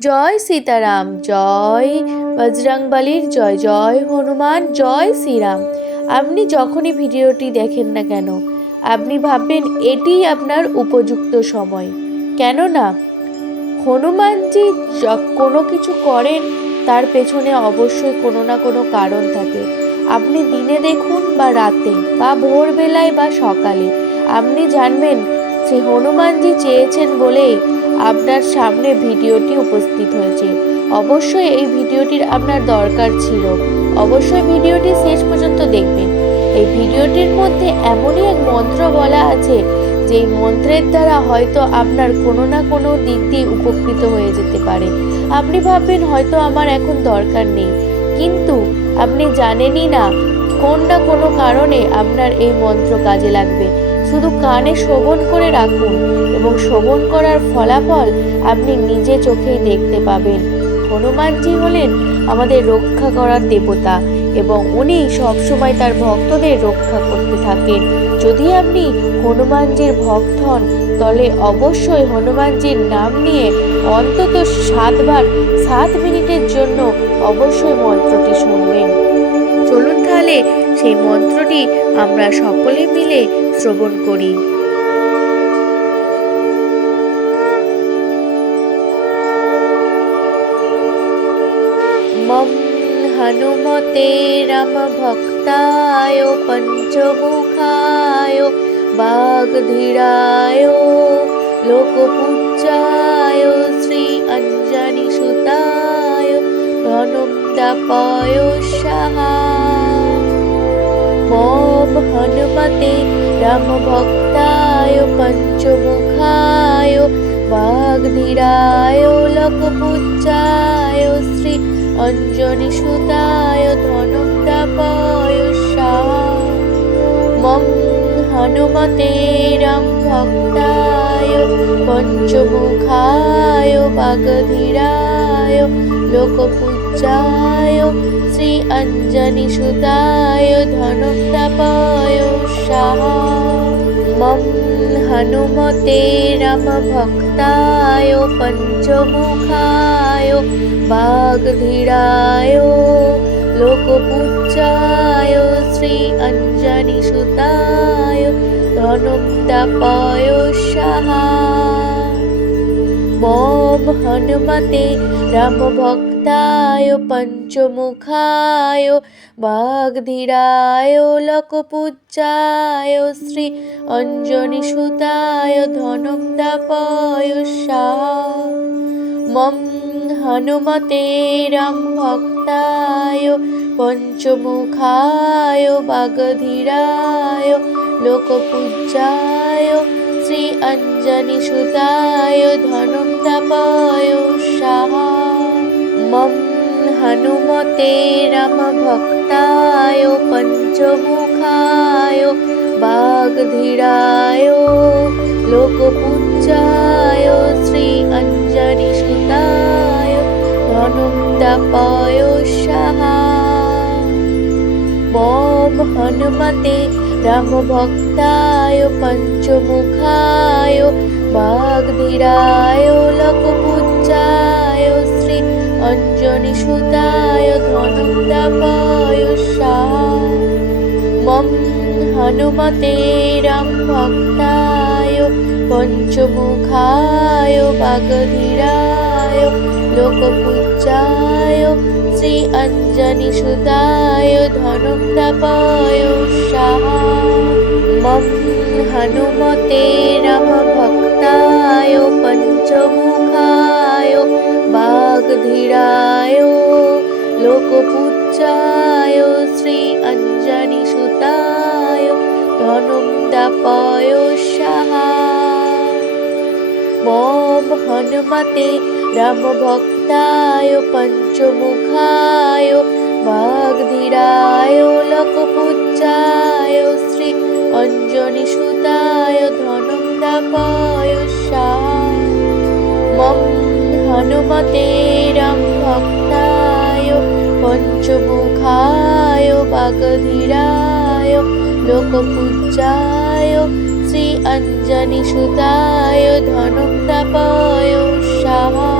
জয় সীতারাম, জয় বজরংবলীর জয়, জয় হনুমান, জয় শ্রীরাম। আপনি যখনই ভিডিওটি দেখেন না কেন, আপনি ভাববেন এটিই আপনার উপযুক্ত সময়। কেননা হনুমানজি কোনো কিছু করেন তার পেছনে অবশ্যই কোনো না কোনো কারণ থাকে। আপনি দিনে দেখুন বা রাতে বা ভোরবেলায় বা সকালে, আপনি জানবেন যে হনুমানজি চেয়েছেন বলেই আপনার সামনে ভিডিওটি উপস্থিত হয়েছে। অবশ্যই এই ভিডিওটির আপনার দরকার ছিল। অবশ্যই ভিডিওটি শেষ পর্যন্ত দেখবেন। এই ভিডিওটির মধ্যে এমনই এক মন্ত্র বলা আছে, যেই মন্ত্রের দ্বারা হয়তো আপনার কোনো না কোনো দিক দিয়ে উপকৃত হয়ে যেতে পারে। আপনি ভাববেন হয়তো আমার এখন দরকার নেই, কিন্তু আপনি জানেনই না কোন না কোনো কারণে আপনার এই মন্ত্র কাজে লাগবে। শুধু কানে শ্রবণ করে রাখুন এবং শ্রবণ করার ফলাফল আপনি নিজে চোখেই দেখতে পাবেন। হনুমানজি হলেন আমাদের রক্ষা করার দেবতা এবং উনি সবসময় তার ভক্তদের রক্ষা করতে থাকেন। যদি আপনি হনুমানজির ভক্ত হন, তাহলে অবশ্যই হনুমানজির নাম নিয়ে অন্তত 7 বার 7 মিনিটের জন্য অবশ্যই মন্ত্রটি শুনবেন। চলুন তাহলে সেই মন্ত্রটি আমরা সকলে মিলে শ্রবণ করি। মম হনুমতে রাম ভক্তায় পঞ্চমুখায় বাগধীরায় লোকপূজ্যায় শ্রী অঞ্জনি সুতায় ধনুম দাপায় সাহা। মম হনুমতে রাম ভক্তায় পঞ্চমুখায় বাগধীরায় লোকপূজ্যায় শ্রী অঞ্জনি সুতায় ধনুম দাপায় সাহা। মম হনুমতে রাম ভক্তায় পঞ্চমুখায় বাগধীরায় লোকপূজ্যায় শ্রী অঞ্জনি সুতায় ধনুম দাপায় সাহা। মম হনুমতে রাম ভক্তায় পঞ্চমুখায় বাগধীরায় লোকপূজ্যায় শ্রী অঞ্জনি সুতায় ধনুম দাপায় সাহা। মম হনুমতে রাম ভক্তায় পঞ্চমুখায় বাগধীরায় লোকপূজ্যায় শ্রী অঞ্জনি সুতায় ধনুম দাপায় সাহা। মম হনুমতে রাম ভক্তায় পঞ্চমুখায় বাগধীরায় লোকপূজ্যায় শ্রী অঞ্জনি সুতায় ধনুম দাপায় সাহা। মম হনুমতে রাম ভক্তায় পঞ্চমুখায় বাগধীরায় লোকপূজ্যায় শ্রী অঞ্জনি সুতায় ধনুম দাপায় সাহা। মম হনুমতে রাম ভক্তায় পঞ্চমুখায় বাগধীরায় লোকপূজ্যায় শ্রী অঞ্জনি সুতায় ধনুম দাপায় সাহা। মম হনুমতে রাম ভক্তায় পঞ্চমুখায় বাগধীরায় লোকপূজ্যায় শ্রী অঞ্জনি সুতায় ধনুম দাপায় সাহা। মম হনুমতে রাম ভক্তায় পঞ্চমুখায় বাগধীরায় লোকপূজ্যায় শ্রী অঞ্জনি সুতায় ধনুম দাপায় সাহা। মম হনুমতে রাম ভক্তায় পঞ্চমুখায় বাগধীরায় লোকপূজ্যায় শ্রী অঞ্জনি সুতায় ধনুম দাপায় সাহা। মম হনুমতে রাম ভক্তায় পঞ্চমুখায় বাগধীরায় লোকপূজ্যায় শ্রী অঞ্জনি সুতায় ধনুম দাপায় সাহা।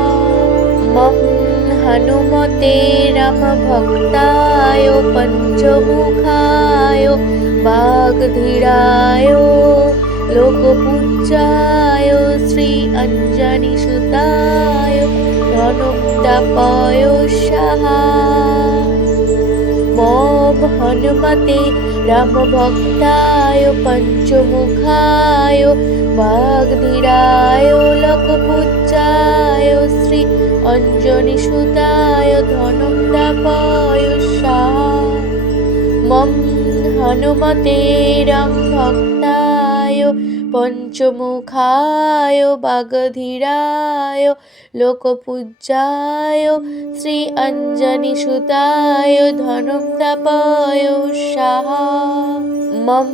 हनुमते रामभक्ताय पञ्चमुखाय वाग्धीराय लोकपूज्याय श्री अञ्जनीसुताय धनुक्तापाय स्वाहा। मम हनुमते रामभक्ताय पञ्चमुखाय वाग्धीराय लोकपूज्याय श्री अञ्जनीसुताय धनुक्तापाय स्वाहा। मम हनुमते रामभक्ताय पञ्चमुखाय वाग्धीराय लोकपूज्याय श्री अञ्जनीसुताय धनुक्तापाय स्वाहा। मम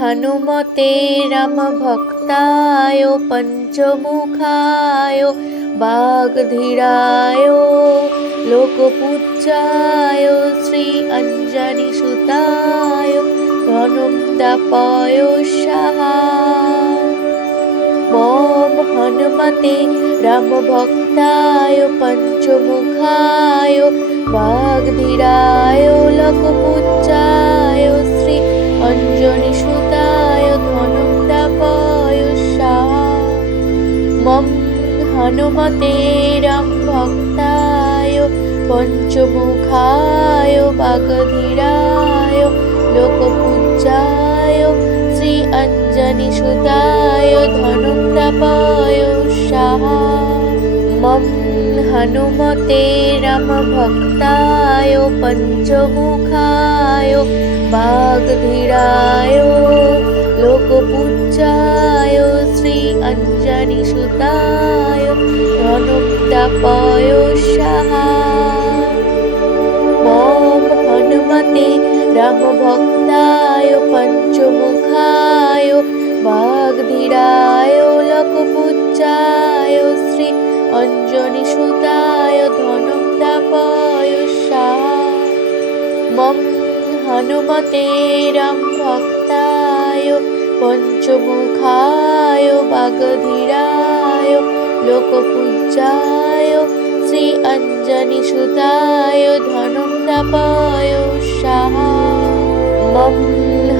हनुमते रामभक्ताय पञ्चमुखाय वाग्धीराय लोकपूज्याय श्री अञ्जनीसुताय धनुक्तापाय स्वाहा। मम हनुमते रामभक्ताय पञ्चमुखाय वाग्धीराय लोकपूज्याय श्री अञ्जनीसुताय धनुक्तापाय स्वाहा। मम हनुमते रामभक्ताय पञ्चमुखाय वाग्धीराय लोकपूज्याय श्री अञ्जनीसुताय धनुक्तापाय स्वाहा। मम हनुमते रामभक्ताय पञ्चमुखाय वाग्धीराय लोकपूज्याय श्री अञ्जनीसुताय धनुक्तापाय स्वाहा। मम हनुमते रामभक्ताय पञ्चमुखाय वाग्धीराय लोकपूज्याय श्री अञ्जनीसुताय धनुक्तापाय स्वाहा। मम हनुमते रामभक्ताय पञ्चमुखाय वाग्धीराय लोकपूज्याय श्री अञ्जनीसुताय धनुक्तापाय स्वाहा। मम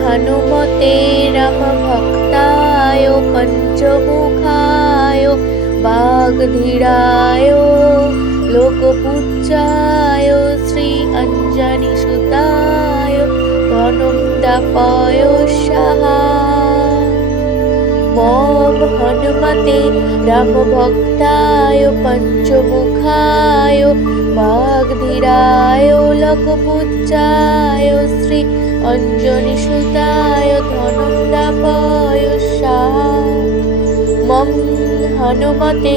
हनुमते रामभक्ताय पञ्चमुखाय वाग्धीराय लोकपूज्याय श्री अञ्जनीसुताय धनुक्तापाय स्वाहा। मम हनुमते रामभक्ताय पञ्चमुखाय वाग्धीराय लोकपूज्याय श्री अञ्जनीसुताय धनुक्तापाय स्वाहा। मम हनुमते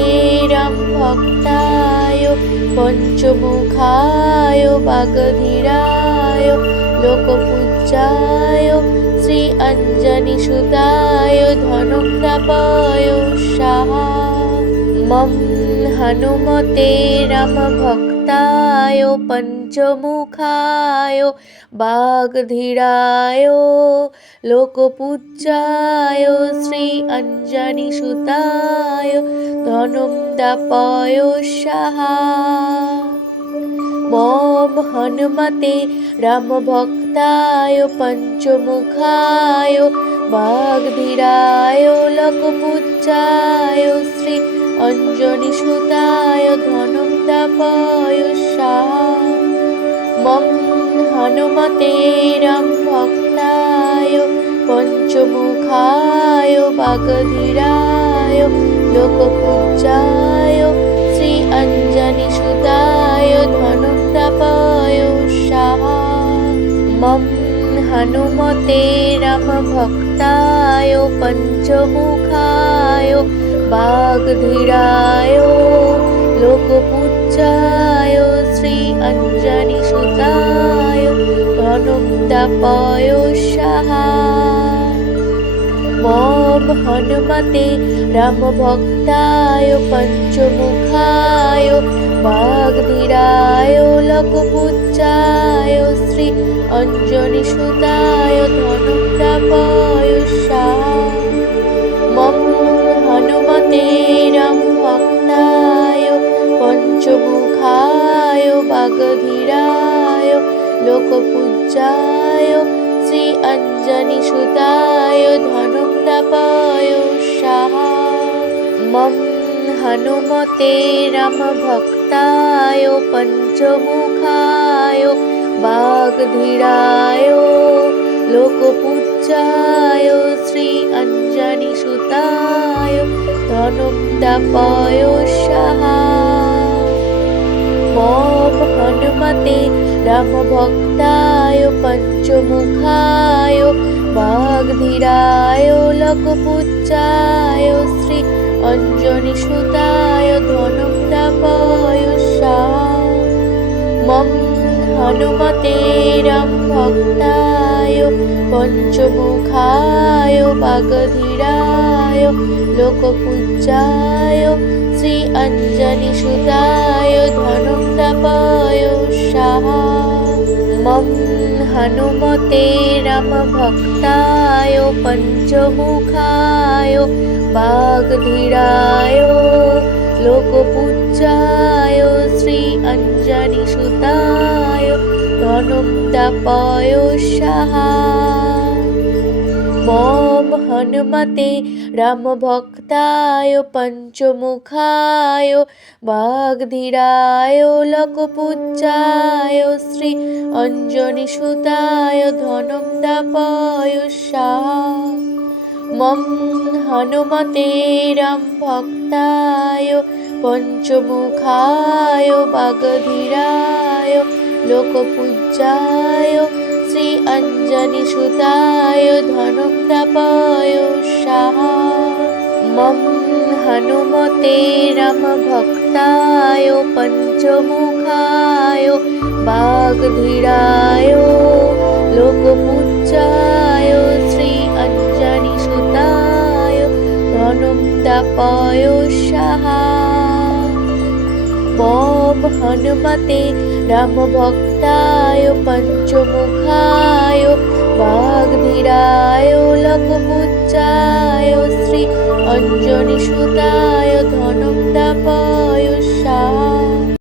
रामभक्ताय पञ्चमुखाय वाग्धीराय लोकपूज्याय श्री अञ्जनीसुताय धनुक्तापाय स्वाहा। मम हनुमते रामभक्ताय पञ्चमुखाय वाग्धीराय लोकपूज्याय श्री अञ्जनीसुताय धनुक्तापाय स्वाहा। मम हनुमते रामभक्ताय पञ्चमुखाय वाग्धीराय लोकपूज्याय श्री अञ्जनीसुताय धनुक्तापाय स्वाहा। मम हनुमते रामभक्ताय पञ्चमुखाय वाग्धीराय लोकपूज्याय श्री अञ्जनीसुताय धनुक्तापाय स्वाहा। मम हनुमते रामभक्ताय पञ्चमुखाय वाग्धीराय लोकपूज्याय श्री अञ्जनीसुताय धनुक्तापाय स्वाहा। मम हनुमते रामभक्ताय पञ्चमुखाय वाग्धीराय लोकपूज्याय श्री अञ्जनीसुताय धनुक्तापाय स्वाहा। मम हनुमते रामभक्ताय पञ्चमुखाय বাগধীরায় লোকপূজ্যায় শ্রী অঞ্জনি সুতায় ধনুম দাপায় স্বাহা। মম হনুমতে রাম ভক্তায় পঞ্চমুখায় বাগধীরায় লোকপূজ্যায় শ্রী অঞ্জনি সুতায় ধনুম দাপায় স্বাহা। মম হনুমতে রাম ভক্তায় পঞ্চমুখায় বাগধীরায় লোকপূজ্যায় শ্রী অঞ্জনি সুতায় ধনুম দাপায় স্বাহা। মম হনুমতে রাম ভক্তায় পঞ্চমুখায় বাগধীরায় লোকপূজ্যায় শ্রী অঞ্জনি সুতায় ধনুম দাপায় স্বাহা। মম হনুমতে রাম ভক্তায় পঞ্চমুখায় বাগধীরায় লোকপূজ্যায় শ্রী অঞ্জনি সুতায় ধনুম দাপায় স্বাহা। মম হনুমতে রাম ভক্তায় পঞ্চমুখায় বাগধীরায় লোকপূজ্যায় শ্রী অঞ্জনি সুতায় ধনুম দাপায় স্বাহা। মম হনুমতে রাম ভক্তায় পঞ্চমুখায় বাগধীরায় লোকপূজ্যায় শ্রী অঞ্জনি সুতায় ধনুম দাপায় স্বাহা। মম হনুমতে রাম ভক্তায় পঞ্চমুখায় বাগধীরায় লোকপূজ্যায় শ্রী অঞ্জনি সুতায় ধনুম দাপায় স্বাহা। মম হনুমতে রাম ভক্তায় পঞ্চমুখায় বাগধীরায় লোকপূজ্যায় শ্রী অঞ্জনি সুতায় ধনুম দাপায় স্বাহা।